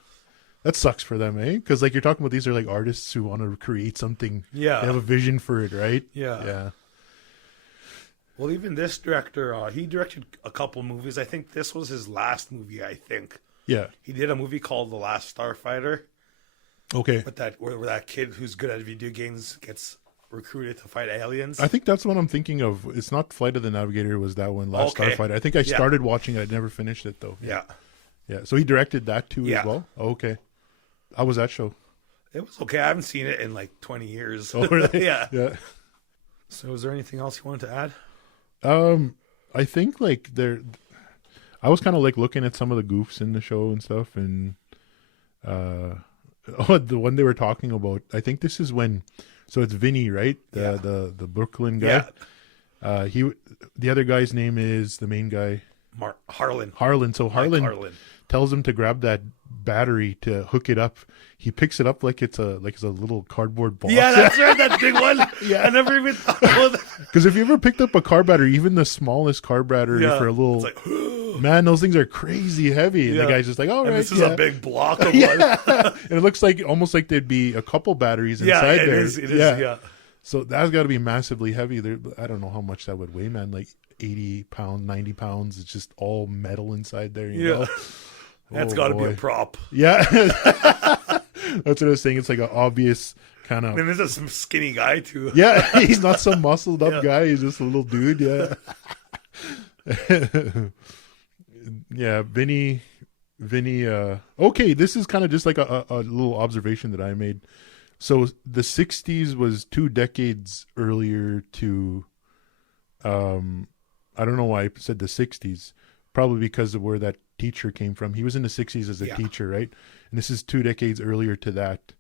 That sucks for them, eh? Because like you're talking about, these are like artists who want to create something. Yeah, they have a vision for it, right? Yeah, yeah. Well, even this director, he directed a couple movies. I think this was his last movie. I think. Yeah. He did a movie called The Last Starfighter. Okay. But where that kid who's good at video games gets recruited to fight aliens. I think that's what I'm thinking of. It's not Flight of the Navigator. It was that one, Last Starfighter. I think I started watching it. I never finished it though. Yeah. Yeah. So he directed that too Yeah. as well. Oh, okay. How was that show? It was okay. I haven't seen it in like 20 years. Oh, really? Yeah. Yeah. So, is there anything else you wanted to add? I think like I was kind of like looking at some of the goofs in the show and stuff, and the one they were talking about. I think this is when, so it's Vinny, right? The Brooklyn guy. Yeah. The other guy's name is the main guy. Harlan. Harlan. So Harlan tells him to grab that battery to hook it up. He picks it up like it's a little cardboard box. Yeah, that's right. That big one. Yeah. I never even thought about that. Because if you ever picked up a car battery, even the smallest car battery for a little, it's like, man, those things are crazy heavy. And the guy's just like, all right, and this is a big block of one. and it looks like almost like there'd be a couple batteries inside there. It is, yeah. So that's got to be massively heavy. I don't know how much that would weigh, man. Like 80 pounds, 90 pounds. It's just all metal inside there. You know? That's got to be a prop. Yeah. That's what I was saying. It's like an obvious kind of. And this is some skinny guy too. Yeah, he's not some muscled up guy. He's just a little dude. Yeah. Yeah, Vinny. Okay, this is kind of just like a little observation that I made. So the 60s was 2 decades earlier to, I don't know why I said the 60s. Probably because of where that teacher came from. He was in the 60s as a teacher, right? And this is 2 decades earlier to that.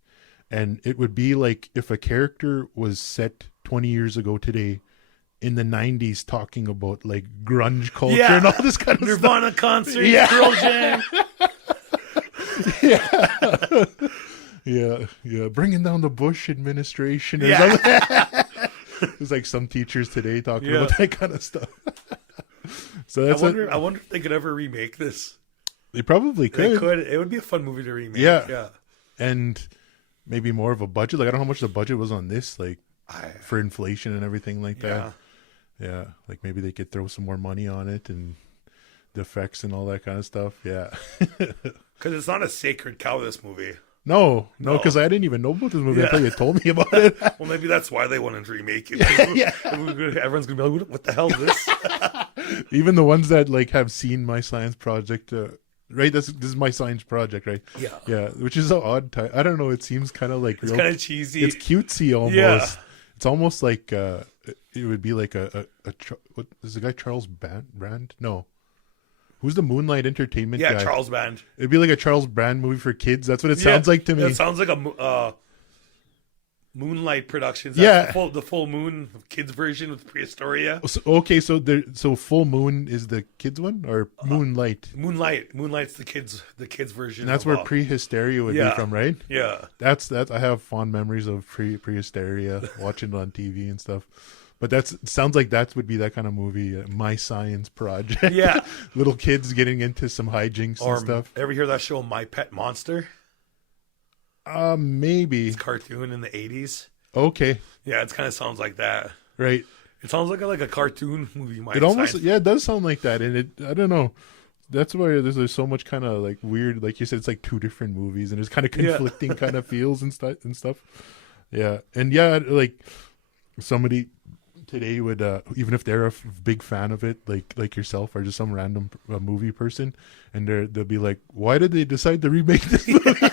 And it would be like if a character was set 20 years ago today in the 90s talking about like grunge culture and all this kind of Nirvana stuff. concert, Pearl Jam. Yeah. Bringing down the Bush administration. Or something. It's like some teachers today talking about that kind of stuff. So that's I wonder if they could ever remake this. They probably could. They could. It would be a fun movie to remake. Yeah. And maybe more of a budget. Like I don't know how much the budget was on this, like for inflation and everything like that. Yeah. Like maybe they could throw some more money on it and the effects and all that kind of stuff. Yeah. Because it's not a sacred cow, this movie. No, because I didn't even know about this movie until you told me about it. Well, maybe that's why they wanted to remake it. Everyone's gonna be like, "What the hell is this?" Even the ones that like have seen my science project, right? This is my science project, right? Yeah. Which is an odd type. I don't know. It seems kind of like it's kind of cheesy. It's cutesy almost. Yeah. It's almost like it would be like what is the guy Charles Brand? No. Who's the Moonlight Entertainment guy? Yeah, Charles Band. It'd be like a Charles Brand movie for kids. That's what it sounds like to me. It sounds like a Moonlight Productions. That's the full Moon kids version with Prehistoria. So Full Moon is the kids one or Moonlight? Moonlight's the kids version. And that's where Prehysteria would be from, right? Yeah. That's I have fond memories of Prehysteria, watching it on TV and stuff. But sounds like that would be that kind of movie, My Science Project. Yeah. Little kids getting into some hijinks and stuff. Ever hear that show, My Pet Monster? Maybe. It's a cartoon in the 80s. Okay. Yeah, it kind of sounds like that. Right. It sounds like a cartoon movie. It does sound like that. And I don't know. That's why there's so much kind of like weird, like you said, it's like 2 different movies and there's kind of conflicting kind of feels and stuff. Yeah. And like somebody today would even if they're a big fan of it like yourself or just some random movie person and they'll be like, why did they decide to remake this movie?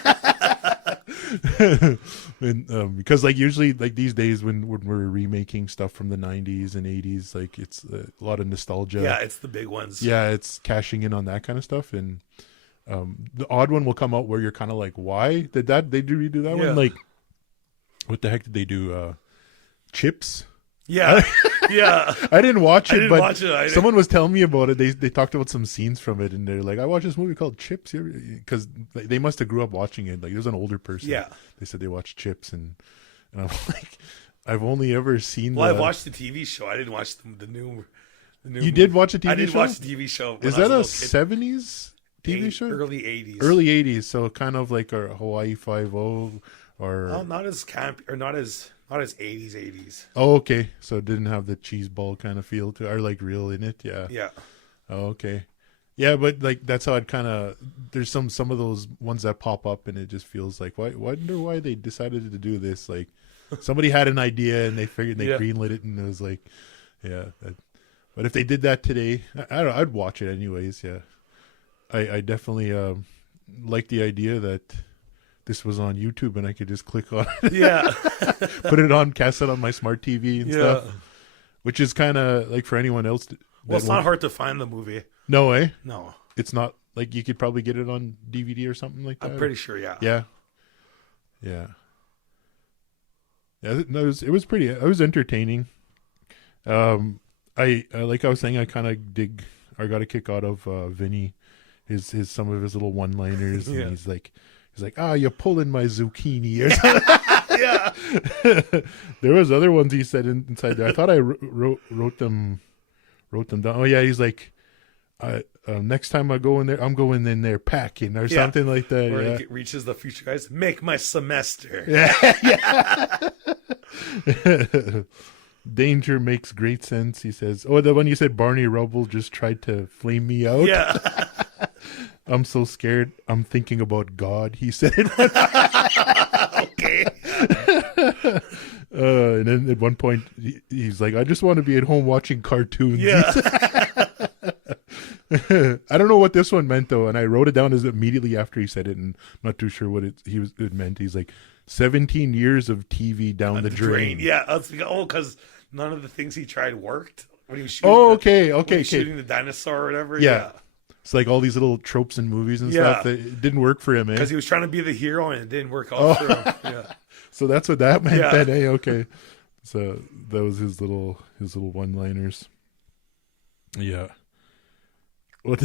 And because like usually like these days when we're remaking stuff from the 90s and 80s, like it's a lot of nostalgia. Yeah, it's the big ones. Yeah, it's cashing in on that kind of stuff. And the odd one will come out where you're kind of like, why did they redo that one? Like what the heck did they do? Chips? Yeah. I didn't watch it, but someone was telling me about it. They talked about some scenes from it, and they're like, I watched this movie called Chips because they must have grew up watching it. Like, there's an older person. Yeah. They said they watched Chips, and I'm like, I've only ever seen. Well, I watched the TV show. I didn't watch the new. You did watch a TV show? I did watch the TV show. Is that a 70s TV show? Early 80s. Early 80s, so kind of like a Hawaii Five-0 or not as camp or not as 80s. Oh, okay. So it didn't have the cheese ball kind of feel to, or like real in it. Yeah. Yeah. Oh, okay. Yeah, but like that's how I'd kind of. There's some of those ones that pop up, and it just feels like, wonder why they decided to do this. Like somebody had an idea and they figured they greenlit it, and it was like, yeah. But if they did that today, I don't know. I'd watch it anyways. Yeah. I definitely like the idea that this was on YouTube and I could just click on it, Yeah. put it on cassette on my smart TV and Yeah. stuff, which is kind of like for anyone else. Well, it's not hard to find the movie. No way. No. It's not like you could probably get it on DVD or something like that. I'm pretty sure, yeah. Yeah. Yeah. Yeah. No, it was pretty. It was entertaining. I like I was saying, I kind of dig. I got a kick out of Vinny, his some of his little one-liners, Yeah. and he's like, ah, you're pulling my zucchini. Or something. Yeah. There was other ones he said inside there. I thought I wrote them down. Oh yeah, he's like, next time I go in there, I'm going in there packing or Yeah. something like that. Where Yeah. he reaches the future guys, make my semester. Yeah. Danger makes great sense. He says, "Oh, the one you said, Barney Rubble just tried to flame me out. Yeah. I'm so scared. I'm thinking about God." He said, Okay. and then at one point he's like, "I just want to be at home watching cartoons." Yeah. I don't know what this one meant though, and I wrote it down as immediately after he said it, and I'm not too sure what it meant. He's like, 17 years of TV down the drain. Yeah. I was like, because none of the things he tried worked when he was shooting. Oh, when okay. he was shooting the dinosaur or whatever. Yeah. It's like all these little tropes in movies and Yeah. stuff that it didn't work for him, eh? Because he was trying to be the hero and it didn't work out for him. Yeah. So that's what that meant Yeah. then, eh? Okay. So that was his little one-liners. Yeah. What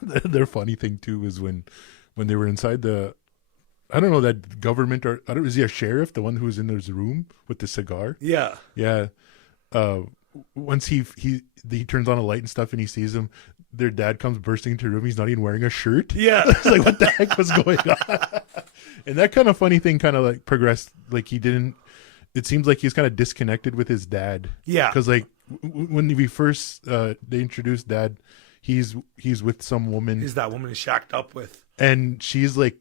their funny thing too is when they were inside the, I don't know, that government, or I don't, is he a sheriff, the one who was in his room with the cigar? Yeah. Yeah. Once he turns on a light and stuff and he sees him, their dad comes bursting into the room. He's not even wearing a shirt. Yeah. It's like, what the heck was going on? And that kind of funny thing kind of like progressed. Like it seems like he's kind of disconnected with his dad. Yeah. Because like when we first, they introduced dad, he's with some woman. Is that woman he's shacked up with? And he's like,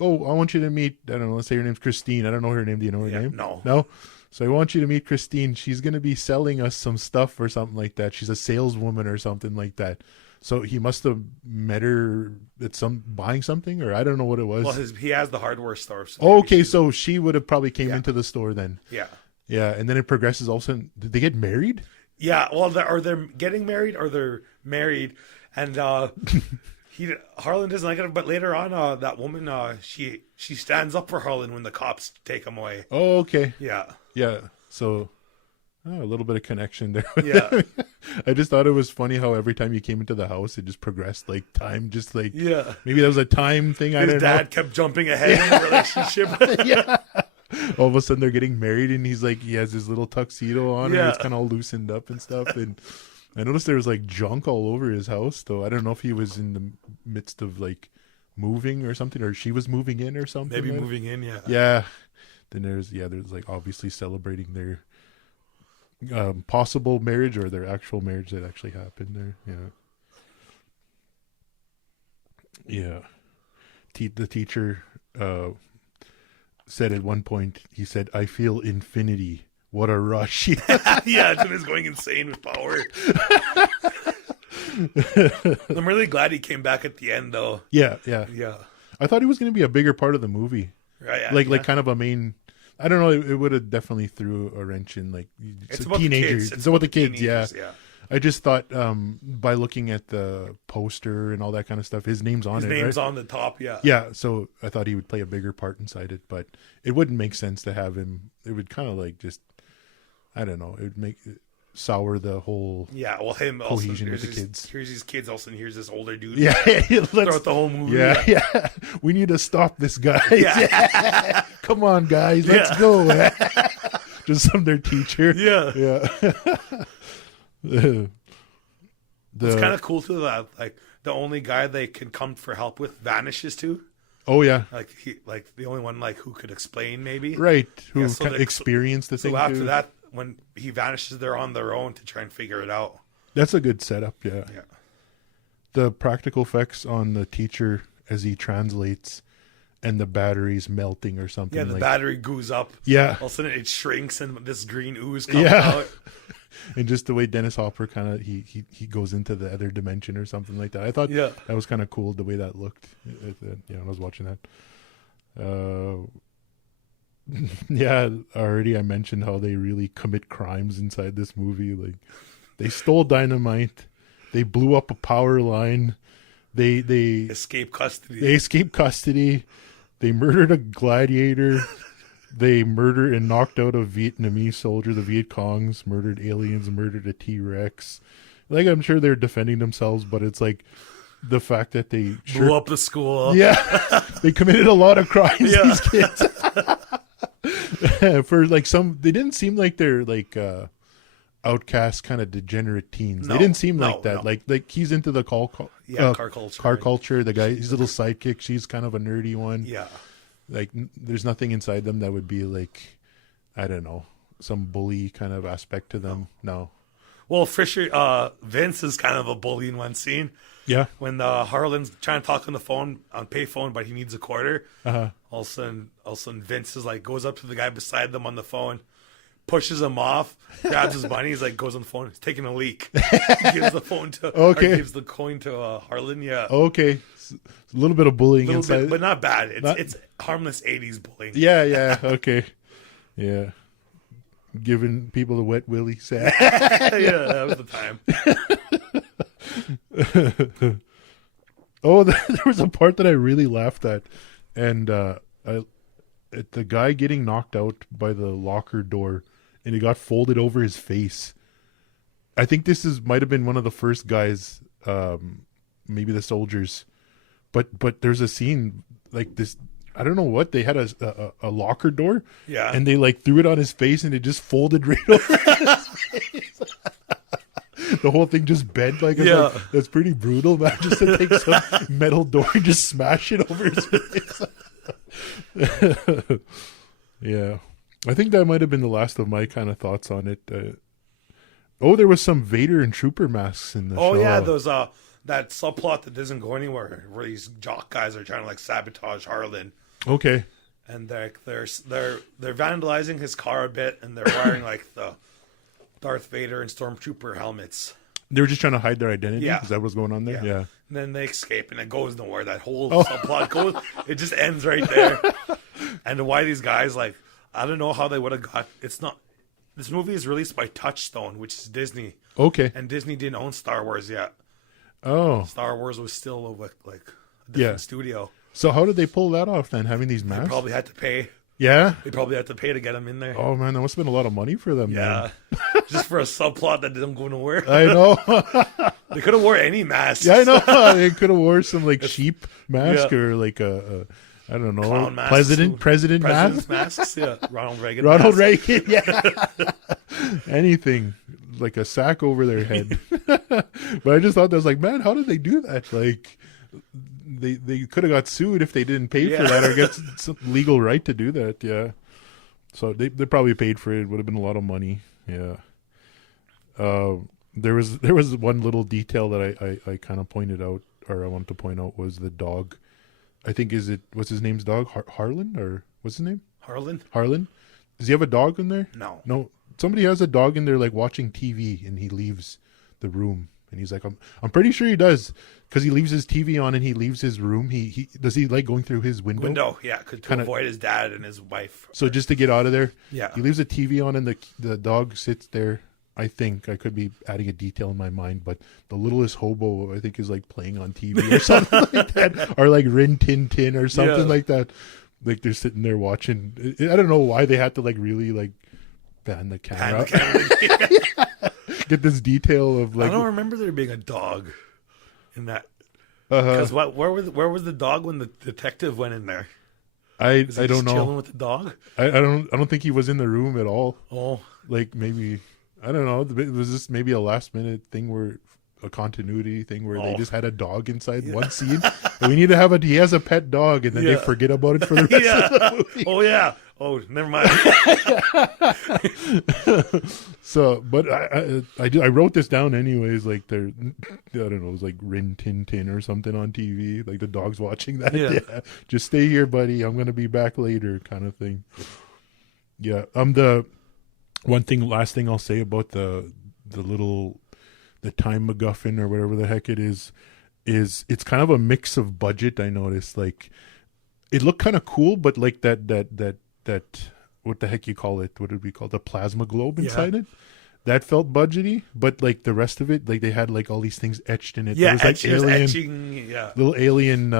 "Oh, I want you to meet," I don't know, let's say her name's Christine. I don't know her name. Do you know her name? No. So I want you to meet Christine. She's going to be selling us some stuff or something like that. She's a saleswoman or something like that. So he must have met her at buying something, or I don't know what it was. Well, he has the hardware store. So okay, so she would have probably came into the store then. Yeah. Yeah, and then it progresses. All of a sudden, did they get married? Yeah. Well, they're getting married, or they're married, and Harlan doesn't like it. But later on, that woman, she stands up for Harlan when the cops take him away. Oh, okay. Yeah. Yeah. So a little bit of connection there. Yeah. I just thought it was funny how every time you came into the house, it just progressed like time, just like, Yeah. maybe that was a time thing. I His don't dad kept jumping ahead in the relationship. know. Yeah. All of a sudden they're getting married and he's like, he has his little tuxedo on and it's kind of all loosened up and stuff. And I noticed there was like junk all over his house though. I don't know if he was in the midst of like moving or something, or she was moving in or something. Maybe moving in. Yeah. Yeah. Then there's like obviously celebrating their possible marriage or their actual marriage that actually happened there. Yeah. The teacher said at one point, he said, "I feel infinity. What a rush." Yeah, Jimmy's going insane with power. I'm really glad he came back at the end, though. Yeah. Yeah. I thought he was going to be a bigger part of the movie. Right. Yeah, Like kind of a main. I don't know. It would have definitely threw a wrench in, like, it's about teenagers. The kids. It's about the kids. Yeah. Yeah. I just thought by looking at the poster and all that kind of stuff, his name's on His it. name's right? on the top. Yeah. Yeah, so I thought he would play a bigger part inside it, but it wouldn't make sense to have him. It would kind of like just, I don't know, it would make sour the whole Yeah. Well, him also. cohesion with the kids. Here's these kids. Also, and here's this older dude. Yeah, Throughout the whole movie. yeah. We need to stop this guy. Yeah. Come on, guys, let's go. Just some their teacher. Yeah. Yeah. It's kind of cool too that like the only guy they can come for help with vanishes too. Oh yeah. Like the only one like who could explain maybe. Right. Who Yeah, so kind of experienced the thing So after too. that, when he vanishes, they're on their own to try and figure it out. That's a good setup. Yeah. Yeah. The practical effects on the teacher as he translates and the batteries melting or something. Yeah, the battery goes up. Yeah. All of a sudden it shrinks and this green ooze comes Yeah. out. And just the way Dennis Hopper kind of he goes into the other dimension or something like that. I thought Yeah. that was kind of cool the way that looked. When I was watching that. Yeah, already I mentioned how they really commit crimes inside this movie. Like, they stole dynamite, they blew up a power line, they Escape custody. they escaped custody, they murdered a gladiator, they murdered and knocked out a Vietnamese soldier, the Viet Congs, murdered aliens, murdered a T-Rex. Like, I'm sure they're defending themselves, but it's like the fact that they Blew up the school. yeah, they committed a lot of crimes. Yeah. These kids. For like they didn't seem like they're like outcast kind of degenerate teens. No, They didn't seem no, like that. no. Like he's into the car culture. Car culture. Car culture. The guy, his little sidekick, she's kind of a nerdy one. Yeah. Like there's nothing inside them that would be like, I don't know, some bully kind of aspect to them. No. Well, Fisher, Vince is kind of a bully in one scene. Yeah. When Harlan's trying to talk on the phone, on payphone, but he needs a quarter. Uh-huh. All of a sudden, Vince is like, goes up to the guy beside them on the phone, pushes him off, grabs his money. He's like, goes on the phone. He's taking a leak. Gives the phone to, Okay. or gives the coin to Harlan. Yeah. Okay. A little bit of bullying Little inside. bit, but not bad. It's Not- it's harmless 80s bullying. Yeah. Okay. Yeah. Giving people the wet willy sad. Yeah, that was the time. Oh, there was a part that I really laughed at, and at the guy getting knocked out by the locker door, and he got folded over his face. I think this might have been one of the first guys, maybe the soldiers, but there's a scene like this. I don't know what they had a locker door, Yeah. and they like threw it on his face, and it just folded right over his face. The whole thing just bent like, Yeah. like, that's pretty brutal, man. Just to take some metal door and just smash it over his face. Yeah, I think that might have been the last of my kind of thoughts on it. There was some Vader and Trooper masks in the show. Oh yeah, those that subplot that doesn't go anywhere, where these jock guys are trying to like sabotage Harlan, Okay. and they're vandalizing his car a bit, and they're wearing like the Darth Vader and Stormtrooper helmets. They were just trying to hide their identity? Yeah. Is that what's going on there? Yeah. And then they escape, and it goes nowhere. That whole subplot goes, it just ends right there. And why these guys, like, I don't know how they would have got. It's not. This movie is released by Touchstone, which is Disney, Okay. and Disney didn't own Star Wars yet. Oh. Star Wars was still like a different Yeah. studio. So how did they pull that off then, having these They masks? probably had to pay. Yeah? They probably had to pay to get them in there. Oh, man, that must have been a lot of money for them. Yeah, just for a subplot that didn't go nowhere. Man. I know. They could have wore any mask. Yeah, I know. They could have wore some like sheep mask Yeah. or like a I don't know, Clown masks. president President's mask. masks. Yeah, Ronald Reagan. Ronald mask. Reagan, yeah. Anything like a sack over their head. But I just thought that was like, man, how did they do that? Like, they could have got sued if they didn't pay for Yeah. that or get some legal right to do that. Yeah. So they probably paid for it. It would have been a lot of money. Yeah. There was one little detail that I kind of pointed out, or I wanted to point out, was the dog. I think what's his name's dog? Harlan, or what's his name? Harlan? Harlan. Does he have a dog in there? No. No. Somebody has a dog in there like watching TV, and he leaves the room, and he's like, I'm pretty sure he does, because he leaves his TV on and he leaves his room. He does he like going through his window? Yeah, to Kinda- avoid his dad and his wife. So just to get out of there, Yeah. he leaves the TV on, and the dog sits there. I think I could be adding a detail in my mind, but the littlest hobo, I think, is like playing on TV or something like that, or like Rin Tin Tin or something Yeah. like that. Like they're sitting there watching. I don't know why they had to like really like pan the camera, get this detail of I like. don't remember there being a dog in that. Uh-huh. Because where was the dog when the detective went in there? I Was he don't just chilling know. with the dog? I don't think he was in the room at all. Oh, Like maybe I don't know. It was just maybe a last minute thing where a continuity thing where they Oh. just had a dog inside one scene. And we need to have he has a pet dog, and then they Yeah. forget about it for the rest of the movie. Oh yeah. Oh, never mind. So, but I wrote this down anyways. Like I don't know, it was like Rin Tin Tin or something on TV. Like the dog's watching that. Yeah. Yeah. Just stay here, buddy. I'm gonna be back later, kind of thing. Yeah. The last thing I'll say about the the time MacGuffin or whatever the heck it is it's kind of a mix of budget. I noticed, like, it looked kind of cool, but like that what the heck you call it? What did we call it? The plasma globe inside it? That felt budgety, but like the rest of it, like they had like all these things etched in it. Yeah, there was like etching, little alien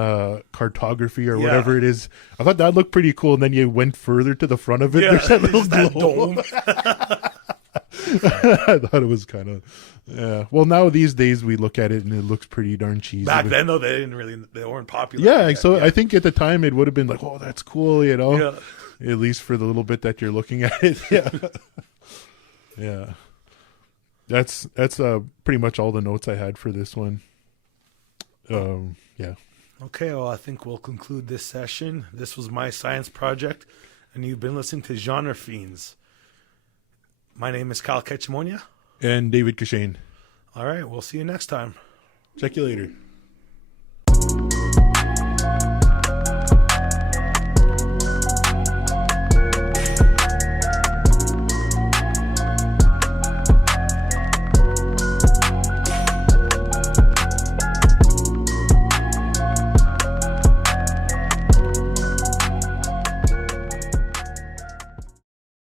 cartography or whatever it is. I thought that looked pretty cool, and then you went further to the front of it. Yeah, there's that little that globe. dome. I thought it was kind of, yeah. Well, now these days we look at it and it looks pretty darn cheesy. Back then, though, they weren't popular. Yeah, yet. so I think at the time it would have been like, oh, that's cool, you know. Yeah. At least for the little bit that you're looking at it. Yeah. Yeah. That's pretty much all the notes I had for this one. Yeah. Okay, well, I think we'll conclude this session. This was my science project, and you've been listening to Genre Fiends. My name is Kyle Ketchimonia. And David Kashane. All right, we'll see you next time. Check you later.